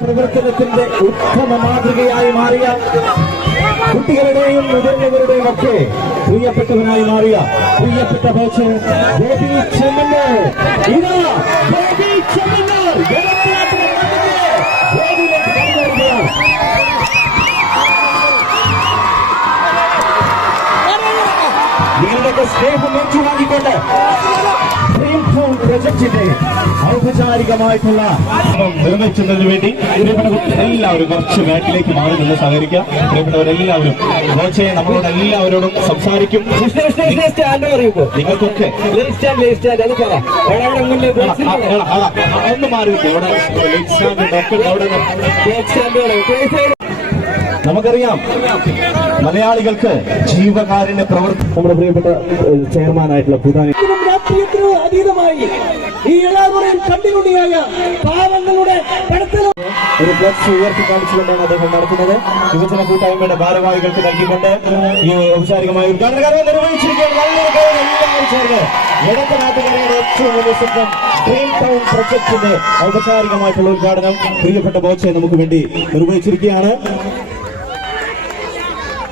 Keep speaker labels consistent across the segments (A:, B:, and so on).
A: പ്രവർത്തനത്തിന്റെ ഉത്തമ മാതൃകയായി മാറിയ കുട്ടികളുടെയും മുതിർന്നവരുടെയും ഒക്കെ പ്രിയപ്പെട്ടവനായി മാറിയ പ്രിയപ്പെട്ട കോച്ച് ബേബി ചെമ്മണ്ണൂർ ഇതാ ബേബി ചെമ്മണ്ണൂർ ജനപ്രിയത്തിന്റെ വേദിയിലേക്ക് കടന്നു വരികയാണ് നിങ്ങളുടെയൊക്കെ സ്നേഹം ഏറ്റുവാങ്ങിക്കൊണ്ട് പ്രൊജക്ടിന്റെ ഔപചാരികമായിട്ടുള്ള നിർമ്മിക്കുന്നതിന് വേണ്ടി പ്രിയപ്പെട്ടവർ എല്ലാവരും കുറച്ച് ബാക്കിലേക്ക് മാറി നിന്ന് സഹകരിക്കാം. പ്രിയപ്പെട്ടവരെല്ലാവരും കോച്ചയെ നമ്മളോട് എല്ലാവരോടും സംസാരിക്കും. നിങ്ങൾക്കൊക്കെ ഒന്ന് മാറി അവിടെ നമുക്കറിയാം മലയാളികൾക്ക് ജീവകാരുണ്യ പ്രവർത്തി നമ്മുടെ പ്രിയപ്പെട്ട ചെയർമാനായിട്ടുള്ള
B: ഇതിനും രാഷ്ട്രീയത്തിനും അതീതമായി ഈ ഇളാമുറയിൽ കണ്ണിനുണ്ണിയായ പാവങ്ങളുടെ പടത്തിലും
A: ഒരു ഫ്ലക്സ് ഉയർത്തി കാണിച്ചുകൊണ്ടാണ് അദ്ദേഹം നടത്തുന്നത്. യുവജന കൂട്ടായ്മയുടെ ഭാരവാഹികൾക്ക് നൽകിക്കൊണ്ട് ഈ ഔപചാരികമായ ഉദ്ഘാടന കർമ്മം നിർവഹിച്ചിരിക്കുകയാണ് നല്ലൊരു കൈ എല്ലാവരും ചേർന്ന് ഇടത്തനാട്ടുകാരുടെ ഏറ്റവും ഡ്രീം ടൗൺ പ്രൊജക്ടിന്റെ ഔപചാരികമായിട്ടുള്ള ഉദ്ഘാടനം പ്രിയപ്പെട്ട ബോച്ചെ നമുക്ക് വേണ്ടി നിർവഹിച്ചിരിക്കുകയാണ്.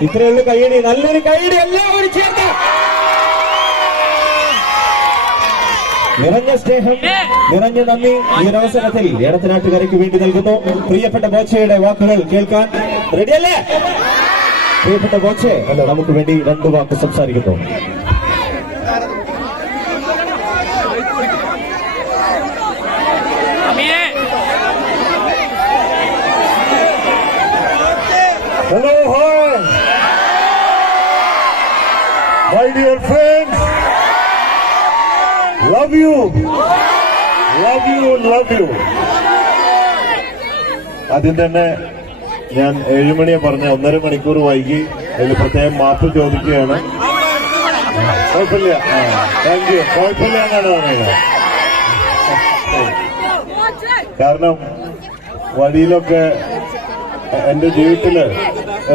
A: ഇത്രയുള്ള കൈയടി നല്ലൊരു കൈയടി എല്ലാവരും ചേർന്ന് നിറഞ്ഞ സ്നേഹം നിറഞ്ഞ നന്ദി. ഈ അവസരത്തിൽ ഏടത്തനാട്ടുകാരയ്ക്ക് വേണ്ടി നൽകുന്നു. പ്രിയപ്പെട്ട ബോച്ചയുടെ വാക്കുകൾ കേൾക്കാൻ റെഡിയല്ലേ പ്രിയപ്പെട്ട ബോച്ചെ നമുക്ക് വേണ്ടി രണ്ടു വാക്ക് സംസാരിക്കുന്നു.
C: Love you. Love you, love you. ആദ്യം തന്നെ ഞാൻ ഏഴുമണിയെ പറഞ്ഞ. ഒന്നര മണിക്കൂർ വൈകി. അതിൽ പ്രത്യേകം മാപ്പ് ചോദിക്കുകയാണ്. കുഴപ്പമില്ല. താങ്ക് യു കുഴപ്പമില്ല എന്നാണ് പറയുന്നത്. കാരണം വഴിയിലൊക്കെ എന്റെ ജീവിതത്തിൽ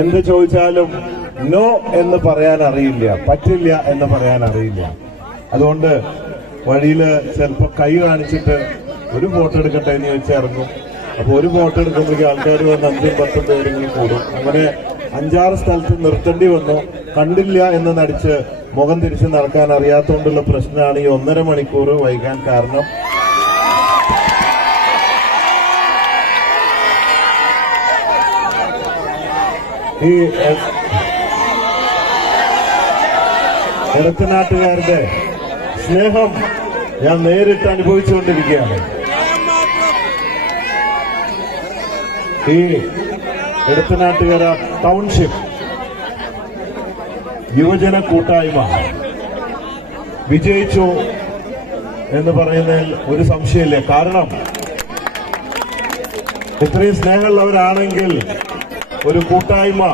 C: എന്ത് ചോദിച്ചാലും നോ എന്ന് പറയാൻ അറിയില്ല പറ്റില്ല എന്ന് പറയാൻ അറിയില്ല അതുകൊണ്ട് വഴിയിൽ ചിലപ്പോ കൈ കാണിച്ചിട്ട് ഒരു ഫോട്ടോ എടുക്കട്ടെ എന്ന് ചോദിച്ചാൽ ഇറങ്ങും. അപ്പൊ ഒരു ഫോട്ടോ എടുക്കുമ്പോഴേക്കും ആൾക്കാർ വന്ന് അഞ്ചും പത്തും പേരെങ്കിലും കൂടും. അങ്ങനെ അഞ്ചാറ് സ്ഥലത്ത് നിർത്തേണ്ടി വന്നു. കണ്ടില്ല എന്ന് നടിച്ച് മുഖം തിരിച്ച് നടക്കാൻ അറിയാത്തതുകൊണ്ടുള്ള പ്രശ്നമാണ് ഈ ഒന്നര മണിക്കൂർ വൈകാൻ കാരണം. ഈ ഇടത്തനാട്ടുകാരുടെ സ്നേഹം ഞാൻ നേരിട്ട് അനുഭവിച്ചുകൊണ്ടിരിക്കുകയാണ്. ഈ ഇടത്തനാട്ടുകര ടൗൺഷിപ്പ് യുവജന കൂട്ടായ്മ വിജയിച്ചു എന്ന് പറയുന്നതിൽ ഒരു സംശയമില്ല. കാരണം ഇത്രയും സ്നേഹമുള്ളവരാണെങ്കിൽ ഒരു കൂട്ടായ്മ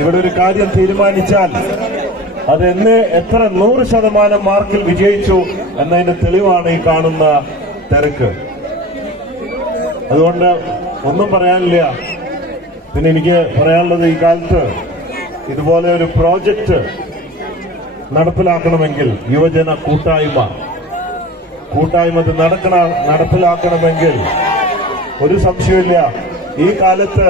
C: ഇവിടെ ഒരു കാര്യം തീരുമാനിച്ചാൽ അത് എന്ന് എത്ര നൂറ് ശതമാനം മാർക്കിൽ വിജയിച്ചു എന്നതിന്റെ തെളിവാണ് ഈ കാണുന്ന തിരക്ക്. അതുകൊണ്ട് ഒന്നും പറയാനില്ല. പിന്നെ എനിക്ക് പറയാനുള്ളത് ഈ കാലത്ത് ഇതുപോലെ ഒരു പ്രോജക്റ്റ് നടപ്പിലാക്കണമെങ്കിൽ യുവജന കൂട്ടായ്മ. കൂട്ടായ്മ ഇത് നടക്കണ നടപ്പിലാക്കണമെങ്കിൽ ഒരു സംശയമില്ല ഈ കാലത്ത്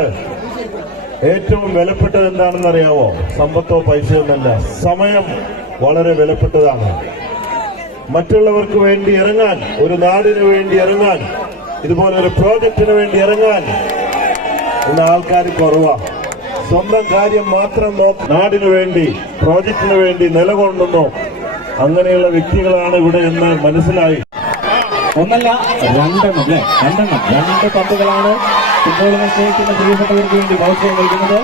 C: ഏറ്റവും വിലപ്പെട്ടത് എന്താണെന്ന് അറിയാവോ? സമ്പത്തോ പൈസയൊന്നല്ല സമയം വളരെ വിലപ്പെട്ടതാണ്. മറ്റുള്ളവർക്ക് വേണ്ടി ഇറങ്ങാൻ ഒരു നാടിനു വേണ്ടി ഇറങ്ങാൻ ഇതുപോലെ ഒരു പ്രോജക്റ്റിന് വേണ്ടി ഇറങ്ങാൻ ഇന്ന് ആൾക്കാർ കുറവാ. സ്വന്തം കാര്യം മാത്രം നോക്കി നാടിനു വേണ്ടി പ്രോജക്റ്റിന് വേണ്ടി നിലകൊള്ളുന്നു. അങ്ങനെയുള്ള വ്യക്തികളാണ് ഇവിടെ എന്ന് മനസ്സിലായി.
A: ഒന്നല്ല രണ്ടെണ്ണം അല്ലേ? രണ്ടെണ്ണം. രണ്ട് പന്തുകളാണ് ഫുട്ബോളിനെ സ്നേഹിക്കുന്ന പ്രിയപ്പെട്ടവർക്ക് വേണ്ടി ഭൗത്യം നൽകുന്നത്.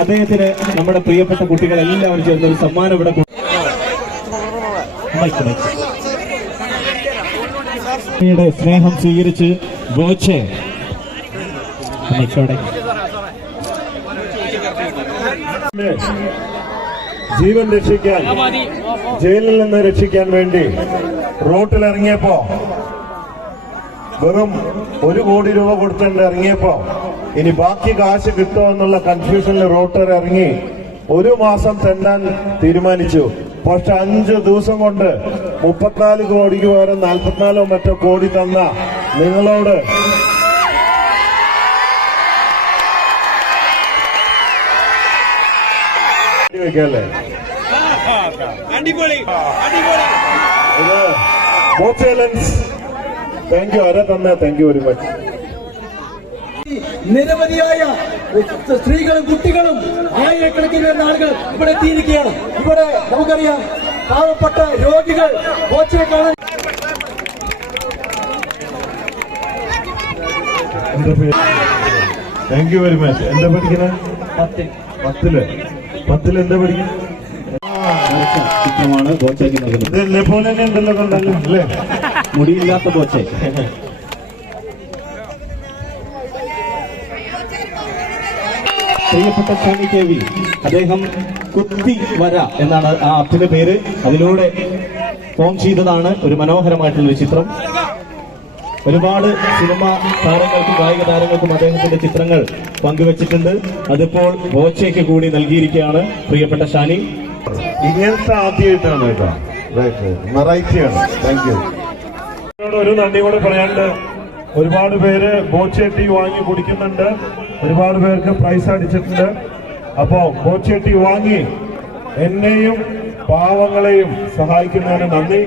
A: അദ്ദേഹത്തിന് നമ്മുടെ പ്രിയപ്പെട്ട കുട്ടികൾ എല്ലാവരും ചേർന്ന് ഒരു സമ്മാനം ഇവിടെ. യുടെ സ്നേഹം സ്വീകരിച്ച് ബോച്ചെ.
C: ജീവൻ രക്ഷിക്കാൻ ജയിലിൽ നിന്ന് രക്ഷിക്കാൻ വേണ്ടി റോട്ടിൽ റോട്ടിലിറങ്ങിയപ്പോ വെറും ഒരു കോടി രൂപ കൊടുത്തിട്ട് ഇറങ്ങിയപ്പോ ഇനി ബാക്കി കാശ് കിട്ടുമോ എന്നുള്ള കൺഫ്യൂഷനിൽ റോട്ടർ ഇറങ്ങി ഒരു മാസം തെണ്ടാൻ തീരുമാനിച്ചു. പക്ഷെ അഞ്ചു ദിവസം കൊണ്ട് മുപ്പത്തിനാല് കോടിക്ക് പകരം നാൽപ്പത്തിനാലോ മറ്റോ കോടി തന്ന നിങ്ങളോട് ഇത് ബോച്ചേലൻസ് താങ്ക് യു ആരാ തന്നെ? താങ്ക് യു വെരി മച്ച്
B: നിരവധിയായ സ്ത്രീകളും കുട്ടികളും ആയിരക്കണക്കിന് വരുന്ന ആളുകൾ ഇവിടെ എത്തിയിരിക്കുകയാണ്. ഇവിടെ നമുക്കറിയാം പാവപ്പെട്ട രോഗികൾ കോച്ചിനെ കാണാൻ
C: താങ്ക് യു വെരി മച്ച് എന്താ പഠിക്കണേ? പത്തിൽ. പത്തിൽ എന്താ പഠിക്കണേ
A: ചിത്രമാണ് ബോച്ചയ്ക്ക് നൽകുന്നത്
C: ലെപോലെ തന്നെ ഉണ്ടല്ലോ കണ്ടല്ലോ അല്ലേ?
A: മുടിയില്ലാത്ത ബോച്ചെ പ്രിയപ്പെട്ട ഷാനി കെ വി അദ്ദേഹം കുത്തി വര എന്നാണ് ആ അപ്പിന്റെ പേര്. അതിലൂടെ ഫോം ചെയ്തതാണ് ഒരു മനോഹരമായിട്ടുള്ള ഒരു ചിത്രം. ഒരുപാട് സിനിമ താരങ്ങൾക്കും കായിക താരങ്ങൾക്കും അദ്ദേഹത്തിന്റെ ചിത്രങ്ങൾ പങ്കുവച്ചിട്ടുണ്ട്. അതിപ്പോൾ ബോച്ചയ്ക്ക് കൂടി നൽകിയിരിക്കുകയാണ് പ്രിയപ്പെട്ട ഷാനി.
C: ഇങ്ങനത്തെ ആദ്യമായിട്ടാണ് കേട്ടോ. വെറൈറ്റിയാണ് താങ്ക് യു ഒരു നന്ദി കൂടെ പറയാനുണ്ട്. ഒരുപാട് പേര് ബോച്ചേട്ടി വാങ്ങി കുടിക്കുന്നുണ്ട്. ഒരുപാട് പേർക്ക് പ്രൈസ് അടിച്ചിട്ടുണ്ട്. അപ്പോ ബോച്ചേട്ടി വാങ്ങി എന്നെയും പാവങ്ങളെയും സഹായിക്കുന്നതിന് നന്ദി.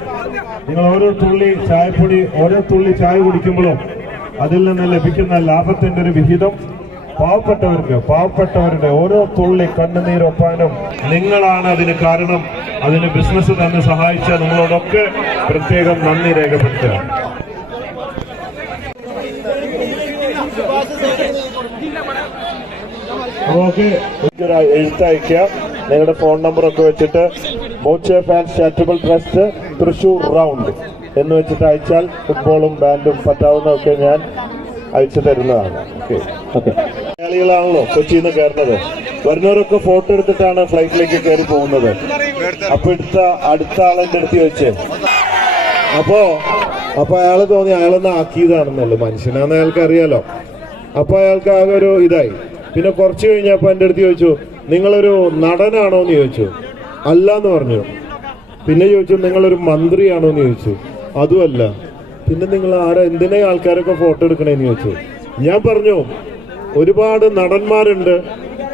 C: നിങ്ങൾ ഓരോ തുള്ളി ചായപ്പൊടി ഓരോ തുള്ളി ചായ കുടിക്കുമ്പോഴും അതിൽ നിന്ന് ലഭിക്കുന്ന ലാഭത്തിന്റെ ഒരു വിഹിതം പാവപ്പെട്ടവർക്ക് പാവപ്പെട്ടവരുടെ ഓരോ തുള്ളി കണ്ണുനീരൊപ്പാനും നിങ്ങളാണ് അതിന് കാരണം. അതിന് ബിസിനസ് തന്നെ സഹായിച്ച നിങ്ങളോടൊക്കെ പ്രത്യേകം നന്ദി രേഖപ്പെടുത്തുക. ഓക്കെ ഒരു എഴുത്തയക്കുക നിങ്ങളുടെ ഫോൺ നമ്പർ ഒക്കെ വെച്ചിട്ട് Boche fans charitable trust Thrissur round എന്ന് വെച്ചിട്ട് അയച്ചാൽ ഫുട്ബോളും ബാൻഡും പറ്റാവുന്നതൊക്കെ ഞാൻ അയച്ചു തരുന്നതാണ്. മലയാളികളാണല്ലോ കൊച്ചിയിൽ നിന്ന് കയറുന്നത്. വരുന്നവരൊക്കെ ഫോട്ടോ എടുത്തിട്ടാണ് ഫ്ലൈറ്റിലേക്ക് കയറി പോകുന്നത്. അപ്പൊ എടുത്ത അടുത്ത ആളെന്റെ അടുത്ത് വെച്ച് അപ്പോ അപ്പൊ അയാൾ തോന്നി അയാളൊന്ന് ആക്കിയതാണെന്നുള്ളു മനുഷ്യനാന്ന് അയാൾക്ക് അറിയാലോ അപ്പൊ അയാൾക്ക് ആകെ ഒരു ഇതായി. പിന്നെ കുറച്ച് കഴിഞ്ഞപ്പോ എന്റെ അടുത്ത് ചോദിച്ചു നിങ്ങളൊരു നടനാണോ എന്ന് ചോദിച്ചു. അല്ല എന്ന് പറഞ്ഞു. പിന്നെ ചോദിച്ചു നിങ്ങളൊരു മന്ത്രിയാണോ എന്ന് ചോദിച്ചു. അതുമല്ല. പിന്നെ നിങ്ങൾ ആരാ? എന്തിനാ ആൾക്കാരൊക്കെ ഫോട്ടോ എടുക്കണേന്ന് ചോദിച്ചു. ഞാൻ പറഞ്ഞു ഒരുപാട് നടന്മാരുണ്ട്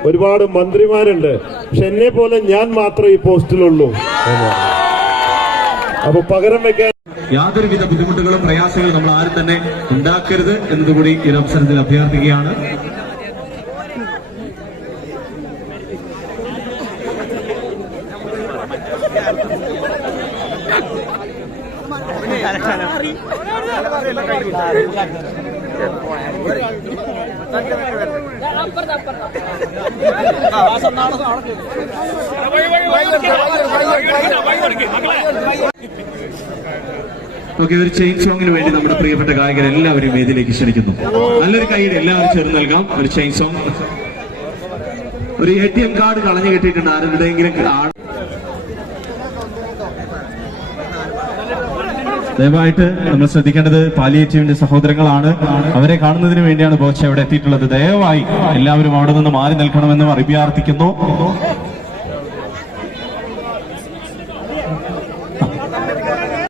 C: ഒരുപാട് മന്ത്രിമാരുണ്ട് പക്ഷെ എന്നെ പോലെ ഞാൻ മാത്രമേ ഈ പോസ്റ്റിലുള്ളൂ. അപ്പൊ പകരം വെക്കാൻ
A: യാതൊരുവിധ ബുദ്ധിമുട്ടുകളും പ്രയാസങ്ങളും നമ്മൾ ആരും തന്നെ ഉണ്ടാക്കരുത് എന്നതുകൂടി ഈ അവസരത്തിൽ അഭ്യർത്ഥിക്കുകയാണ്. ഓക്കെ ഒരു ചെയിൻ സോങ്ങിന് വേണ്ടി നമ്മുടെ പ്രിയപ്പെട്ട ഗായകർ എല്ലാവരും വേദിയിലേക്ക് ക്ഷണിക്കുന്നു. നല്ലൊരു കൈയുടെ എല്ലാവരും ചേർന്ന് നൽകാം. ഒരു ചെയിൻ സോങ് ഒരു എ ടി എം കാർഡ് കളഞ്ഞു കിട്ടിയിട്ടുണ്ട്. ആരുടെയെങ്കിലും ദയവായിട്ട് നമ്മൾ ശ്രദ്ധിക്കേണ്ടത് പാലിയേറ്റീവിന്റെ സഹോദരങ്ങളാണ്. അവരെ കാണുന്നതിന് വേണ്ടിയാണ് ബോച്ച അവിടെ എത്തിയിട്ടുള്ളത്. ദയവായി എല്ലാവരും അവിടെ നിന്ന് മാറി നിൽക്കണമെന്ന് അഭ്യർത്ഥിക്കുന്നു